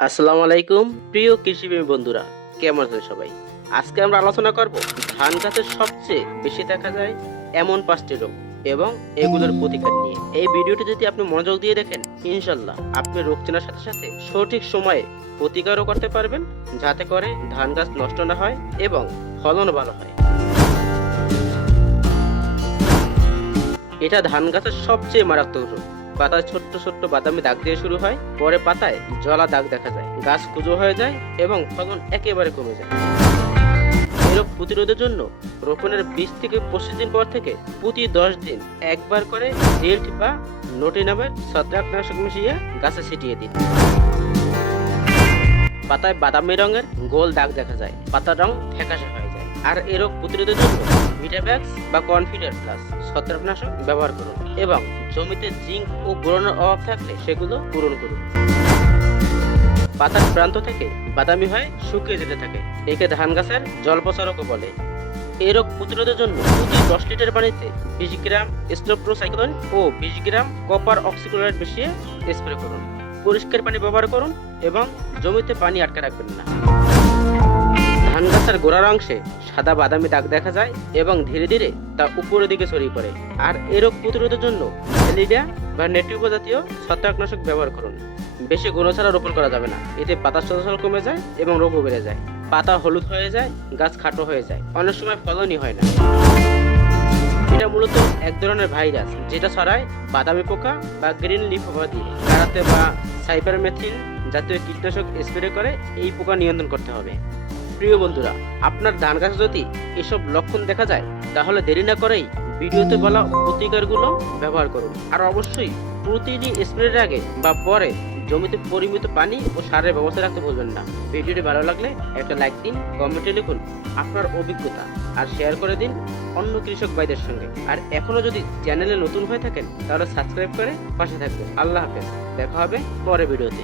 আসসালামু আলাইকুম প্রিয় কৃষিপ্রেমী বন্ধুরা, কেমন আছেন সবাই? আজকে আমরা আলোচনা করব ধান গাছের সবচেয়ে বেশি দেখা যায় এমন 5টি রোগ এবং এগুলোর প্রতিকার নিয়ে। এই ভিডিওটি যদি আপনি মনোযোগ দিয়ে দেখেন, ইনশাল্লাহ আপনি রোগ চেনার সাথে সাথে সঠিক সময়ে প্রতিকারও করতে পারবেন, যাতে করে ধান গাছ নষ্ট না হয় এবং ফলন ভালো হয়। এটা ধান গাছের সবচেয়ে মারাত্মক রোগ। পাতায় ছোট্ট ছোট্ট বাদামি দাগ দিয়ে শুরু হয়, পরে পাতায় জলা দাগ দেখা যায়, গাছ কুঁজো হয়ে যায় এবং ফলন একেবারে কমে যায়। এই রোগ প্রতিরোধের জন্য রোপণের 20 থেকে 25 দিন পর থেকে প্রতি 10 দিন একবার করে জেল্ট বা নোটি নামের ছত্রাকনাশক মিশিয়ে গাছে ছিটিয়ে দিন। পাতায় বাদামি রঙের গোল দাগ দেখা যায়, পাতার রং ফ্যাকাশে হয়ে যায়। আর এই রোগ প্রতিরোধের জন্য ভিটাভ্যাক্স বা কনফিডার প্লাস ছত্রাকনাশক ব্যবহার করুন এবং জমিতে জিঙ্ক ও বোরনের অভাব থাকলে সেগুলো পূরণ করুন। পাতার প্রান্ত থেকে বাদামি হয়ে শুকিয়ে যেতে থাকে, একে ধান গাছের জলপচা রোগও বলে। এই রোগ প্রতিরোধের জন্য প্রতি 10 লিটার পানিতে 20 গ্রাম স্ট্রোপ্রোসাইক্লোন ও 20 গ্রাম কপার অক্সিক্লোরাইড মিশিয়ে স্প্রে করুন। পরিষ্কার পানি ব্যবহার করুন এবং জমিতে পানি আটকে রাখবেন না। ধান গাছের গোড়ার অংশে সাদা বাদামি দাগ দেখা যায় এবং ধীরে ধীরে তা উপরের দিকে ছড়িয়ে পড়ে। আর এই রোগ প্রতিরোধের জন্য লিডা বা নেটিভো জাতীয় ছত্রাকনাশক ব্যবহার করুন। বেশি গুঁড়ো ছাড়া রোপণ করা যাবে না, এতে পাতার চলাচল কমে যায় এবং রোগও বেড়ে যায়। পাতা হলুদ হয়ে যায়, গাছ খাটো হয়ে যায়, অনেক সময় ফলনই হয় না। এটা মূলত এক ধরনের ভাইরাস যেটা ছড়ায় বাদামি পোকা বা গ্রিন লিফ দিয়ে। কারাতে বা সাইপারমেথ্রিন জাতীয় কীটনাশক স্প্রে করে এই পোকা নিয়ন্ত্রণ করতে হবে। প্রিয় বন্ধুরা, আপনার ধান গাছে যদি এসব লক্ষণ দেখা যায়, তাহলে দেরি না করেই ভিডিওতে বলা প্রতিকারগুলো ব্যবহার করুন। আর অবশ্যই প্রতিটি স্প্রের আগে বা পরে জমিতে পরিমিত পানি ও সারের ব্যবস্থা রাখতে ভুলবেন না। ভিডিওটি ভালো লাগলে একটা লাইক দিন, কমেন্টে লিখুন আপনার অভিজ্ঞতা আর শেয়ার করে দিন অন্য কৃষক ভাইদের সঙ্গে। আর এখনো যদি চ্যানেলে নতুন হয়ে থাকেন, তাহলে সাবস্ক্রাইব করে পাশে থাকবেন। আল্লাহ হাফেজ, দেখা হবে পরের ভিডিওতে।